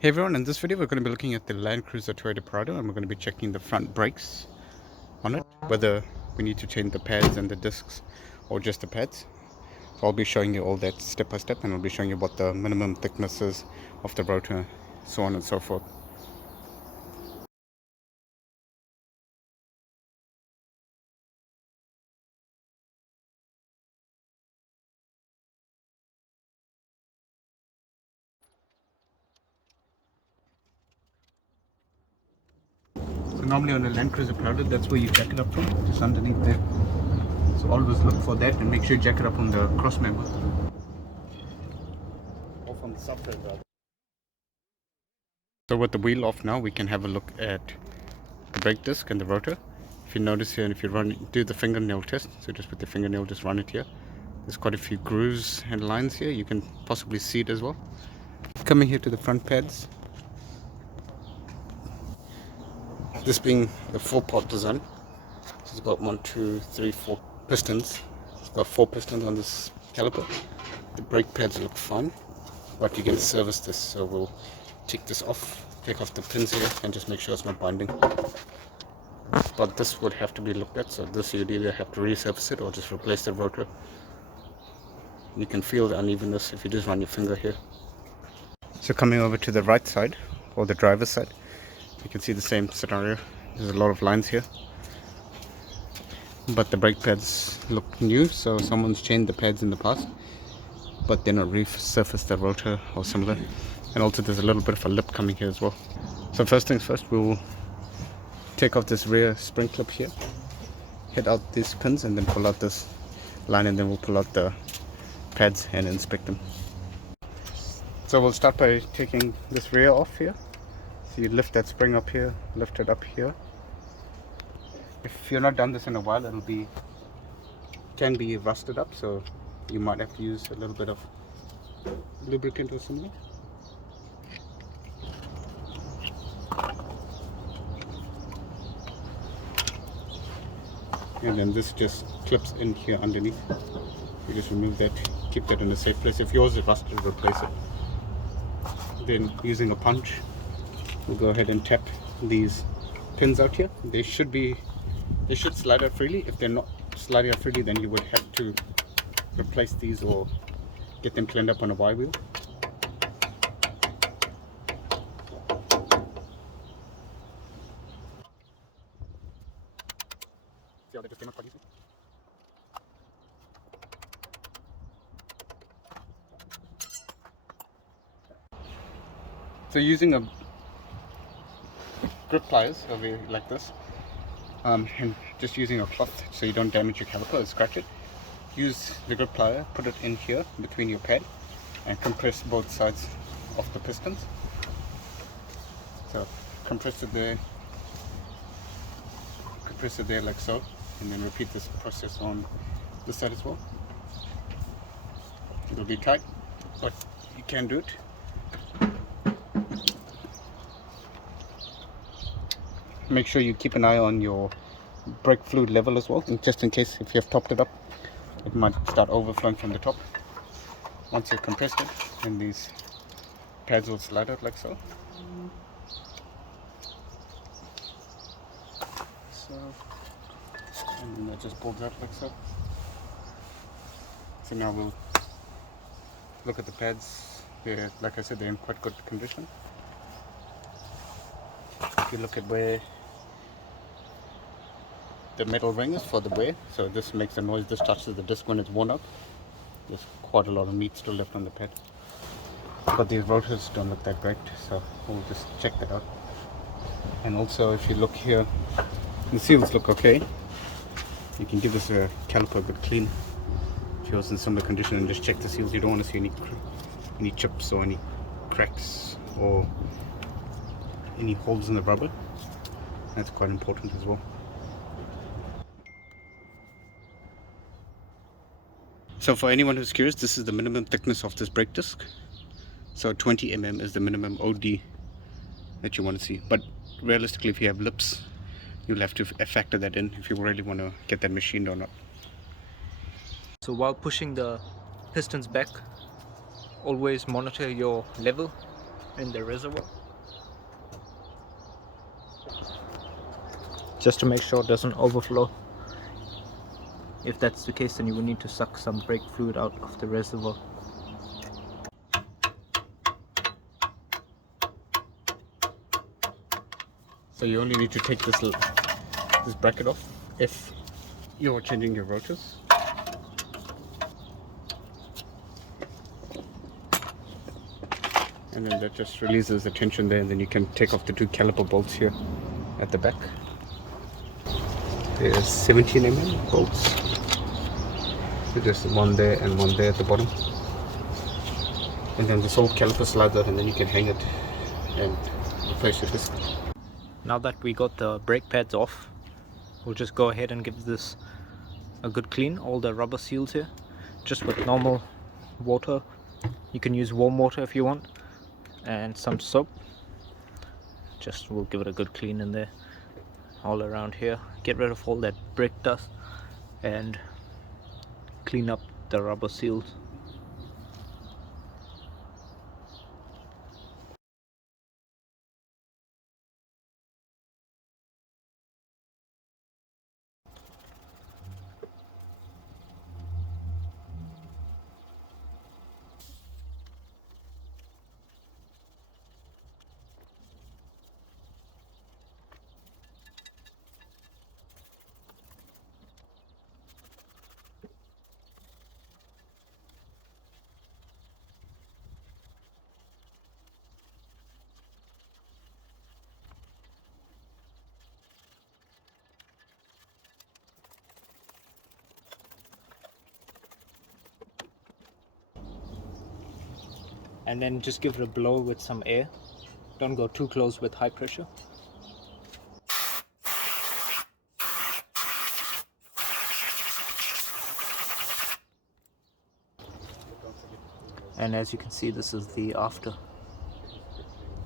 Hey everyone, in this video we're going to be looking at the Landcruiser Toyota Prado and we're going to be checking the front brakes on it, whether we need to change the pads and the discs or just the pads. So I'll be showing you all that step by step, and I'll be showing you what the minimum thickness is of the rotor, so on and so forth. So normally on a Landcruiser Prado, that's where you jack it up from, just underneath there. So always look for that and make sure you jack it up on the cross member. Or from the software rather. So with the wheel off now, we can have a look at the brake disc and the rotor. If you notice here, and if you do the fingernail test, so just with the fingernail, just run it here. There's quite a few grooves and lines here. You can possibly see it as well. Coming here to the front pads, this being the 4-part design, so it's got 1, 2, 3, 4 pistons. It's got 4 pistons on this caliper. The brake pads look fine, but you can service this, so we'll take this off, take off the pins here, and just make sure it's not binding. But this would have to be looked at, so this you'd either have to resurface it or just replace the rotor. You can feel the unevenness if you just run your finger here. So coming over to the right side, or the driver's side, you can see the same scenario. There's a lot of lines here, but the brake pads look new, so someone's changed the pads in the past, but they're not resurfaced the rotor or similar. And also there's a little bit of a lip coming here as well. So first things first, we'll take off this rear spring clip here, hit out these pins, and then pull out this line, and then we'll pull out the pads and inspect them. So we'll start by taking this rear off here. So you lift that spring up here, lift it up here. If you're not done this in a while, can be rusted up, so you might have to use a little bit of lubricant or something. And then this just clips in here underneath. You just remove that, keep that in a safe place. If yours is rusted, replace it. Then using a punch, we'll go ahead and tap these pins out here. They should slide out freely. If they're not sliding out freely, then you would have to replace these or get them cleaned up on a Y wheel. See how they just came up quite easy? So using a grip pliers over like this, and just using a cloth so you don't damage your caliper or scratch it. Use the grip plier, put it in here between your pad, and compress both sides of the pistons. So compress it there like so, and then repeat this process on this side as well. It'll be tight, but you can do it. Make sure you keep an eye on your brake fluid level as well, just in case if you have topped it up, it might start overflowing from the top. Once you've compressed it, then these pads will slide out like so. And then that just pulls out like so. So now we'll look at the pads. They're, like I said, they're in quite good condition. If you look at where the metal ring is for the wear, so this makes a noise. This touches the disc when it's worn out. There's quite a lot of meat still left on the pad, but these rotors don't look that great, so we'll just check that out. And also, if you look here, the seals look okay. You can give this a caliper a good clean if yours in similar condition, and just check the seals. You don't want to see any chips or any cracks or any holes in the rubber. That's quite important as well. So for anyone who's curious, this is the minimum thickness of this brake disc. So 20 mm is the minimum OD that you want to see. But realistically, if you have lips, you'll have to factor that in if you really want to get that machined or not. So while pushing the pistons back, always monitor your level in the reservoir, just to make sure it doesn't overflow. If that's the case, then you will need to suck some brake fluid out of the reservoir. So you only need to take this bracket off if you're changing your rotors. And then that just releases the tension there, and then you can take off the two caliper bolts here at the back. There's 17 mm bolts. So just one there and one there at the bottom. And then this whole caliper slides out, and then you can hang it and replace your disc. Now that we got the brake pads off, we'll just go ahead and give this a good clean, all the rubber seals here, just with normal water. You can use warm water if you want, and some soap. Just we'll give it a good clean in there, all around here, get rid of all that brake dust and clean up the rubber seals. And then just give it a blow with some air. Don't go too close with high pressure. And as you can see, this is the after.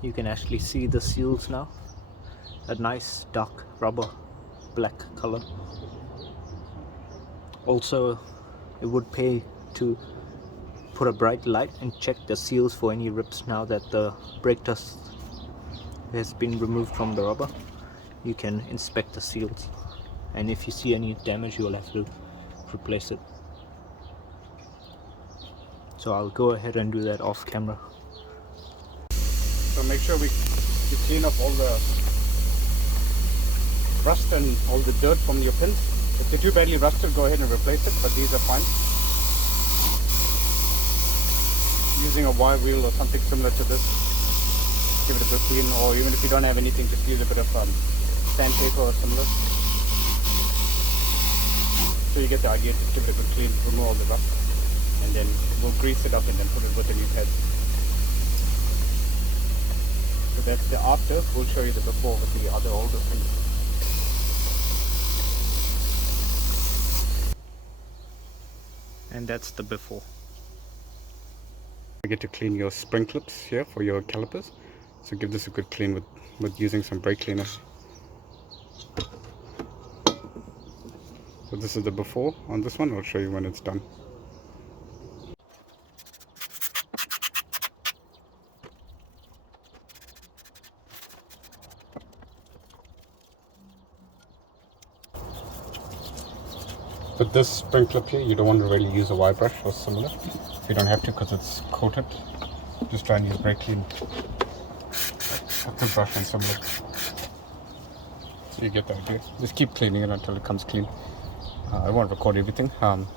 You can actually see the seals now. A nice dark rubber black color. Also, it would pay to put a bright light and check the seals for any rips. Now that the brake dust has been removed from the rubber, you can inspect the seals, and if you see any damage, you'll have to replace it. So I'll go ahead and do that off camera. So make sure you clean up all the rust and all the dirt from your pins. If they're too badly rusted, go ahead and replace it, but these are fine. Using a wire wheel or something similar to this, give it a good clean, or even if you don't have anything, just use a bit of sandpaper or similar. So you get the idea, just give it a good clean, remove all the rust, and then we'll grease it up and then put it with the new pads. So that's the after. We'll show you the before with the other older things. And that's the before. You get to clean your spring clips here for your calipers, so give this a good clean with using some brake cleaner. So this is the before on this one. I'll show you when it's done. With this spring clip here, you don't want to really use a wire brush or similar. You don't have to because it's coated. Just try and use brake clean with the brush and similar. So you get the idea. Just keep cleaning it until it comes clean. I won't record everything. I'll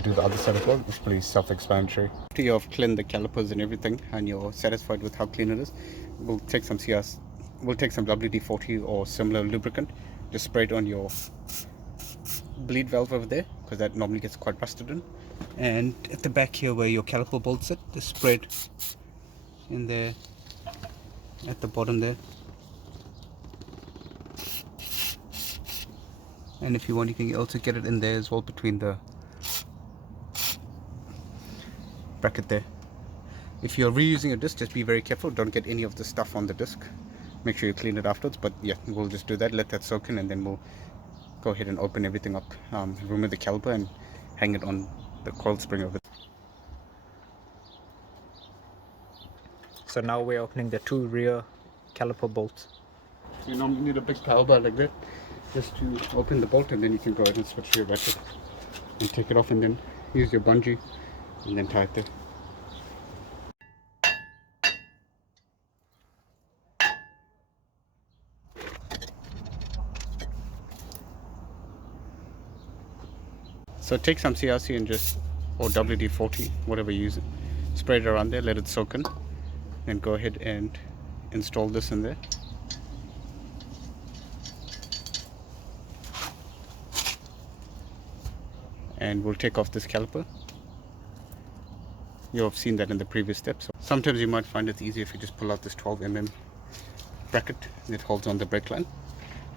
do the other side as well. It's pretty self-explanatory. After you've cleaned the calipers and everything, and you're satisfied with how clean it is, we'll take some WD-40 or similar lubricant. Just spray it on your bleed valve over there, because that normally gets quite rusted in. And at the back here where your caliper bolts sit, just spray it in there at the bottom there. And if you want, you can also get it in there as well, between the bracket there. If you're reusing a disc, just be very careful, don't get any of the stuff on the disc. Make sure you clean it afterwards, but yeah, we'll just do that, let that soak in, and then we'll go ahead and open everything up, remove the caliper and hang it on the coil spring of it. So now we're opening the 2 rear caliper bolts. You normally need a big power bar like that just to open the bolt, and then you can go ahead and switch your ratchet and take it off, and then use your bungee and then tie it there. So take some CRC and just, or WD-40, whatever you use it, spray it around there, let it soak in, and go ahead and install this in there. And we'll take off this caliper. You have seen that in the previous steps. So sometimes you might find it's easier if you just pull out this 12mm bracket that holds on the brake line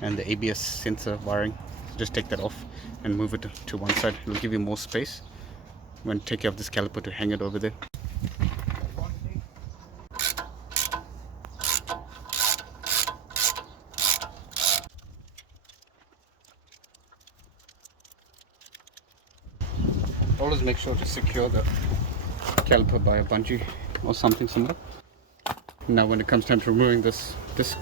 and the ABS sensor wiring. Just take that off and move it to one side. It will give you more space when taking off this caliper to hang it over there. Always make sure to secure the caliper by a bungee or something similar. Now when it comes time to removing this disc,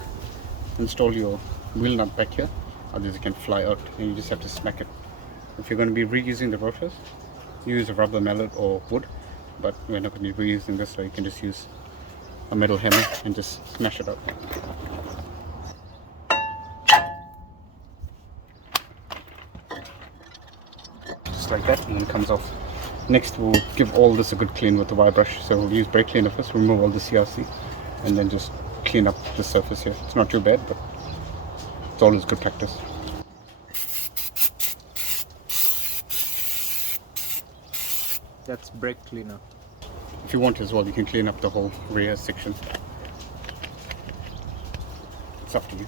install your wheel nut back here, otherwise it can fly out and you just have to smack it. If you're going to be reusing the rotors, use a rubber mallet or wood, but we're not going to be reusing this, so you can just use a metal hammer and just smash it out. Just like that, and then it comes off. Next we'll give all this a good clean with the wire brush. So we'll use brake cleaner first, remove all the CRC, and then just clean up the surface here. It's not too bad, but it's always good practice. That's brake cleaner. If you want as well, you can clean up the whole rear section. It's up to you.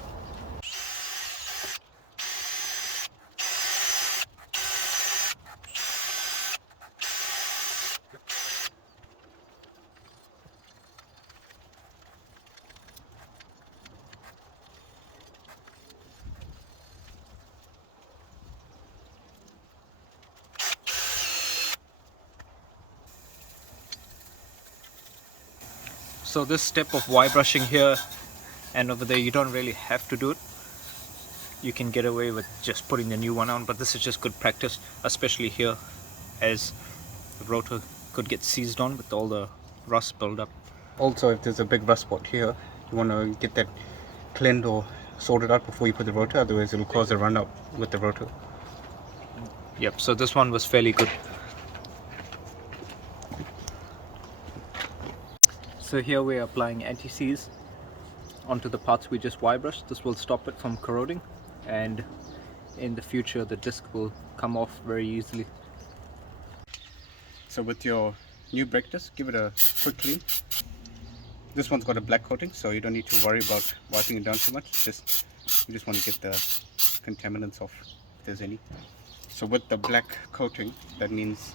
So this step of wire brushing here and over there, you don't really have to do it. You can get away with just putting the new one on, but this is just good practice, especially here, as the rotor could get seized on with all the rust build-up. Also, if there's a big rust spot here, you want to get that cleaned or sorted out before you put the rotor, otherwise it will cause a run out with the rotor. Yep, so this one was fairly good. So here we're applying anti-seize onto the parts we just wire brushed. This will stop it from corroding, and in the future the disc will come off very easily. So with your new brake disc, give it a quick clean. This one's got a black coating, so you don't need to worry about wiping it down too much. You just want to get the contaminants off if there's any. So with the black coating, that means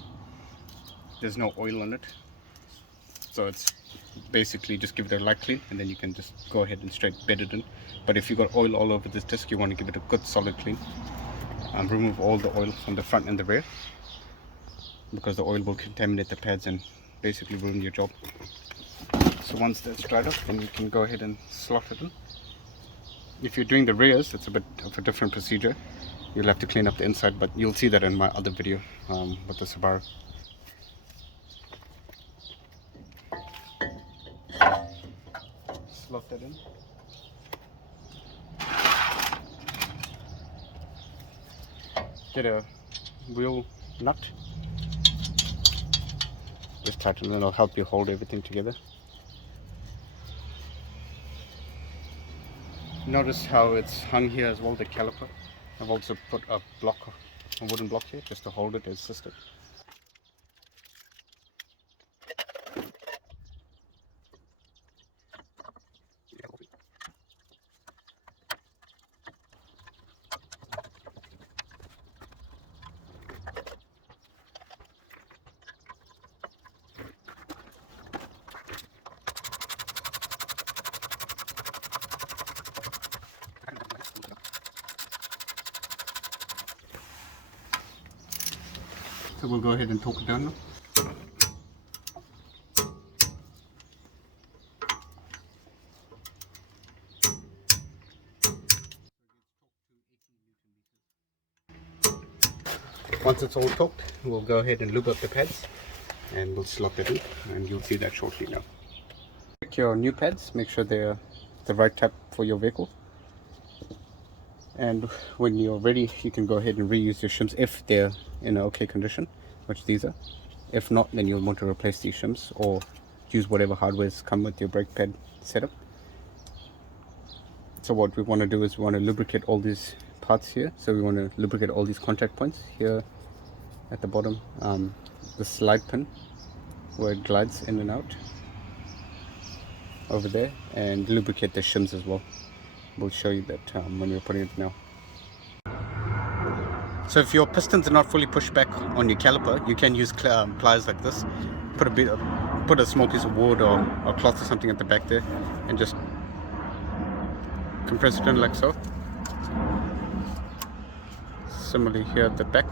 there's no oil on it. So it's basically just give it a light clean, and then you can just go ahead and straight bed it in. But if you got oil all over this disc, you want to give it a good solid clean. Remove all the oil from the front and the rear, because the oil will contaminate the pads and basically ruin your job. So once that's dried up, then you can go ahead and slot it in. If you're doing the rears, it's a bit of a different procedure. You'll have to clean up the inside, but you'll see that in my other video with the Subaru. Slot that in. Get a wheel nut. Just tighten it, and it'll help you hold everything together. Notice how it's hung here as well, the caliper. I've also put a wooden block here just to hold it as assisted. So we'll go ahead and torque it down now. Once it's all torqued, we'll go ahead and lube up the pads and we'll slot it in, and you'll see that shortly now. Check your new pads, make sure they're the right type for your vehicle. And when you're ready, you can go ahead and reuse your shims if they're in an okay condition, which these are. If not, then you'll want to replace these shims or use whatever hardware's come with your brake pad setup. So what we want to do is we want to lubricate all these parts here. So we want to lubricate all these contact points here at the bottom, the slide pin where it glides in and out over there, and lubricate the shims as well. We'll show you that when we're putting it now. So if your pistons are not fully pushed back on your caliper, you can use pliers like this. Put a small piece of wood or cloth or something at the back there and just compress it in like so. Similarly here at the back.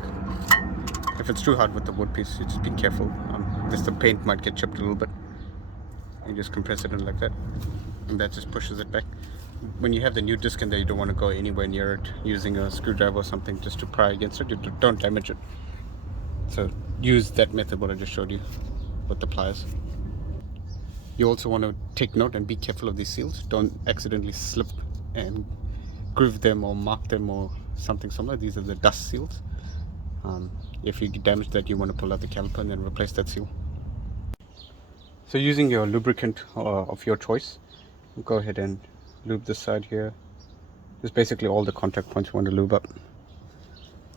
If it's too hard with the wood piece, you just be careful. Just the paint might get chipped a little bit. You just compress it in like that, and that just pushes it back. When you have the new disc in there, you don't want to go anywhere near it using a screwdriver or something just to pry against it. You don't damage it. So use that method what I just showed you with the pliers. You also want to take note and be careful of these seals. Don't accidentally slip and groove them or mark them or something similar. These are the dust seals. If you damage that, you want to pull out the caliper and then replace that seal. So using your lubricant of your choice, go ahead and lube this side here. Just basically all the contact points you want to lube up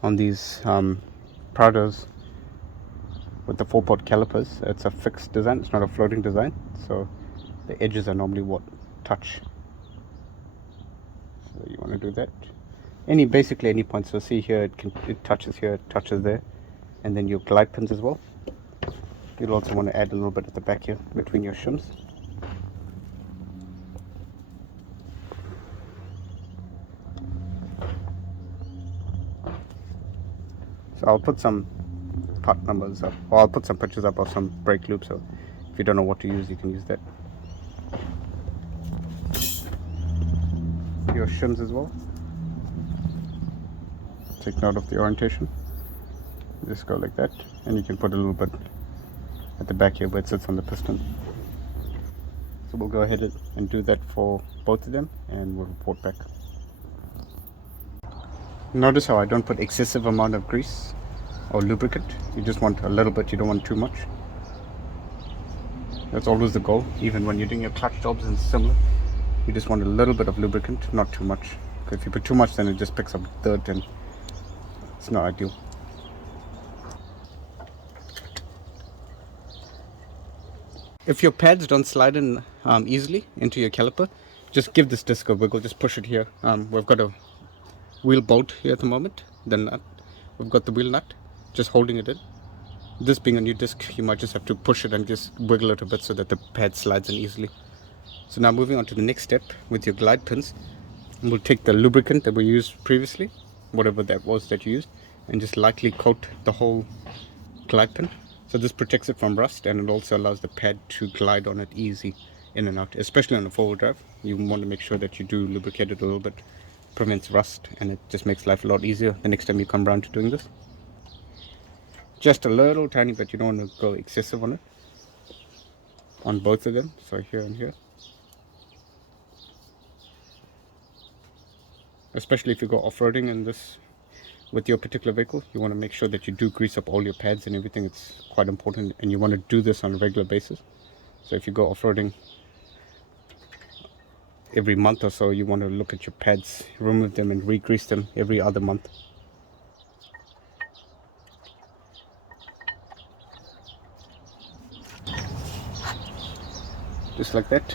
on these Prados with the 4-pot calipers. It's a fixed design, it's not a floating design, so the edges are normally what touch. So you want to do that basically any point. So see here, it touches here, it touches there, and then your glide pins as well. You'll also want to add a little bit at the back here between your shims. So I'll put some part numbers up, or I'll put some pictures up of some brake lube, so if you don't know what to use, you can use that. Your shims as well. Take note of the orientation. Just go like that, and you can put a little bit at the back here where it sits on the piston. So we'll go ahead and do that for both of them, and we'll report back. Notice how I don't put excessive amount of grease or lubricant. You just want a little bit, you don't want too much. That's always the goal, even when you're doing your clutch jobs and similar. You just want a little bit of lubricant, not too much. Because if you put too much, then it just picks up dirt and it's not ideal. If your pads don't slide in easily into your caliper, just give this disc a wiggle, just push it here. We've got a wheel bolt here at the moment, the nut. We've got the wheel nut, just holding it in. This being a new disc, you might just have to push it and just wiggle it a bit so that the pad slides in easily. So now moving on to the next step with your glide pins, we'll take the lubricant that we used previously, whatever that was that you used, and just lightly coat the whole glide pin. So this protects it from rust, and it also allows the pad to glide on it easy in and out, especially on a 4-wheel drive. You want to make sure that you do lubricate it a little bit, prevents rust, and it just makes life a lot easier the next time you come around to doing this. Just a little tiny bit, you don't want to go excessive on it, on both of them, so here and here. Especially if you go off-roading in this with your particular vehicle, you want to make sure that you do grease up all your pads and everything. It's quite important, and you want to do this on a regular basis. So if you go off-roading every month or so, you want to look at your pads, remove them and re-grease them every other month. Just like that.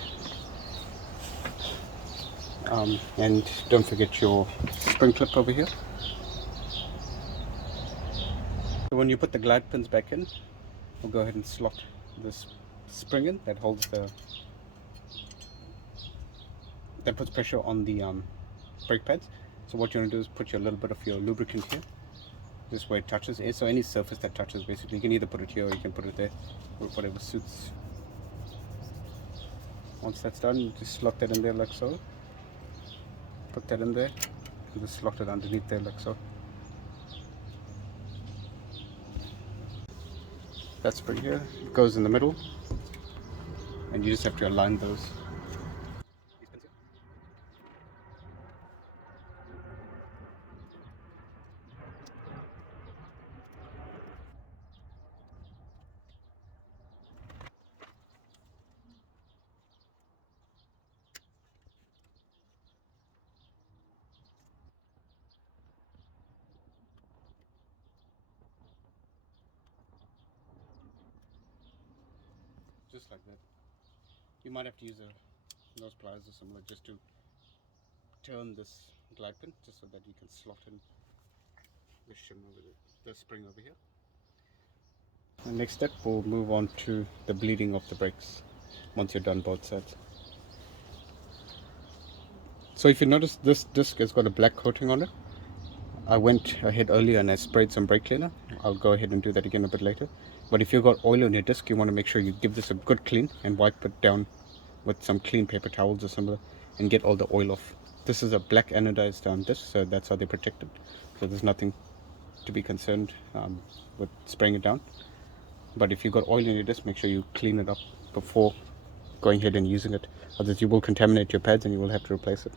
And don't forget your spring clip over here. So when you put the glide pins back in, we'll go ahead and slot this spring in that holds that puts pressure on the brake pads. So what you want to do is put your little bit of your lubricant here, just where it touches. So any surface that touches, basically, you can either put it here or you can put it there, or whatever suits. Once that's done, you just slot that in there like so. Put that in there and just slot it underneath there like so. That spring here goes in the middle, and you just have to align those. Just like that. You might have to use a nose pliers or something just to turn this glide pin, just so that you can slot in the shim over the spring over here. The next step, we'll move on to the bleeding of the brakes once you're done both sides. So if you notice, this disc has got a black coating on it. I went ahead earlier and I sprayed some brake cleaner. I'll go ahead and do that again a bit later. But if you've got oil on your disc, you want to make sure you give this a good clean and wipe it down with some clean paper towels or something and get all the oil off. This is a black anodized disc, so that's how they protect it. So there's nothing to be concerned with spraying it down. But if you've got oil in your disc, make sure you clean it up before going ahead and using it. Otherwise you will contaminate your pads and you will have to replace it.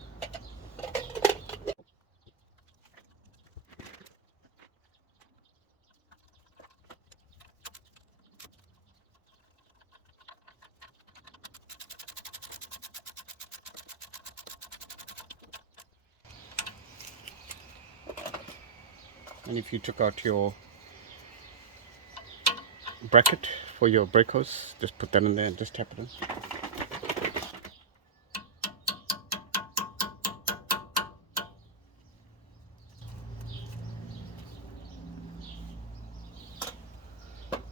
And if you took out your bracket for your brake hose, just put that in there and just tap it in.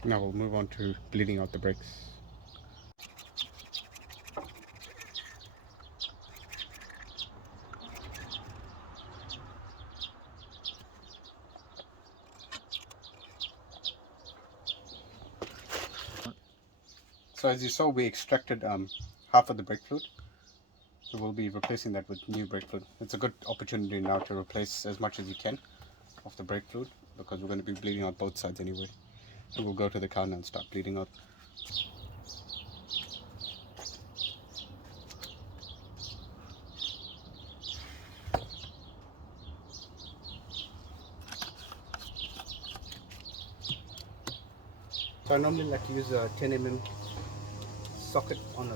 Now we'll move on to bleeding out the brakes. So as you saw, we extracted half of the brake fluid. So we'll be replacing that with new brake fluid. It's a good opportunity now to replace as much as you can of the brake fluid, because we're going to be bleeding out both sides anyway. So we'll go to the car now and start bleeding out. So I normally like to use a 10mm socket on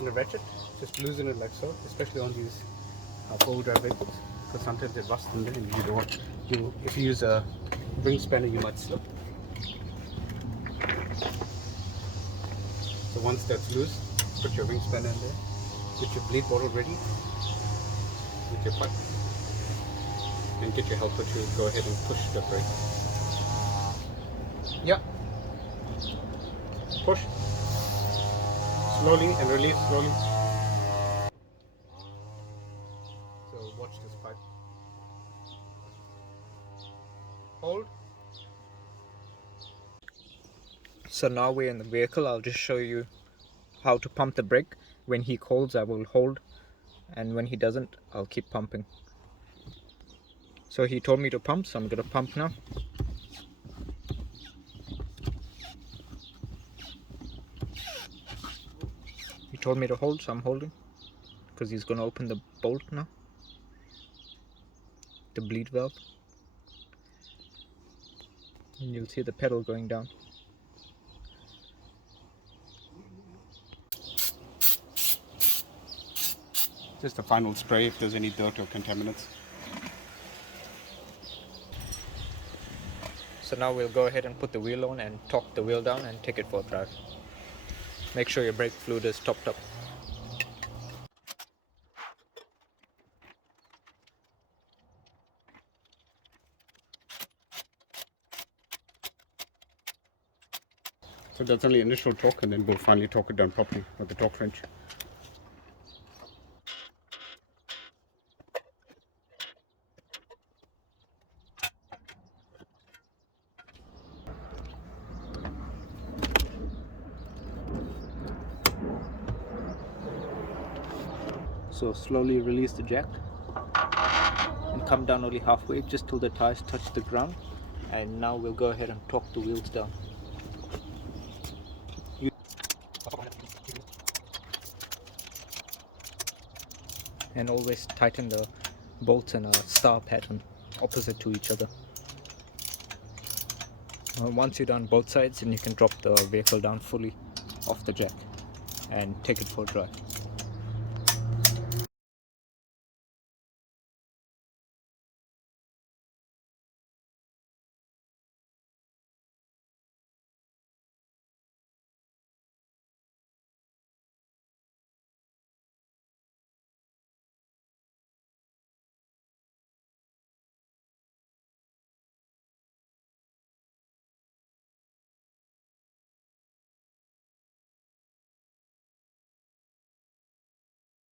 a ratchet. Just loosen it like so, especially on these four-wheel drive vehicles, because sometimes they rust in there and you don't want to. If you use a ring spanner, you might slip. So once that's loose, put your ring spanner in there, get your bleed bottle ready with your pipe, and get your helper to go ahead and push the brake. Yeah. Push. Slowly and release slowly. So watch this pipe. Hold. So now we're in the vehicle. I'll just show you how to pump the brake. When he calls, I will hold, and when he doesn't, I'll keep pumping. So he told me to pump, so I'm gonna pump now. He told me to hold, so I'm holding, because he's gonna open the bolt now, the bleed valve, and you'll see the pedal going down. Just a final spray if there's any dirt or contaminants. So now we'll go ahead and put the wheel on and torque the wheel down and take it for a drive. Make sure your brake fluid is topped up. So that's only initial torque, and then we'll finally torque it down properly with the torque wrench. So slowly release the jack and come down only halfway, just till the tires touch the ground. And now we'll go ahead and torque the wheels down. And always tighten the bolts in a star pattern opposite to each other. Once you're done both sides, then you can drop the vehicle down fully off the jack and take it for a drive.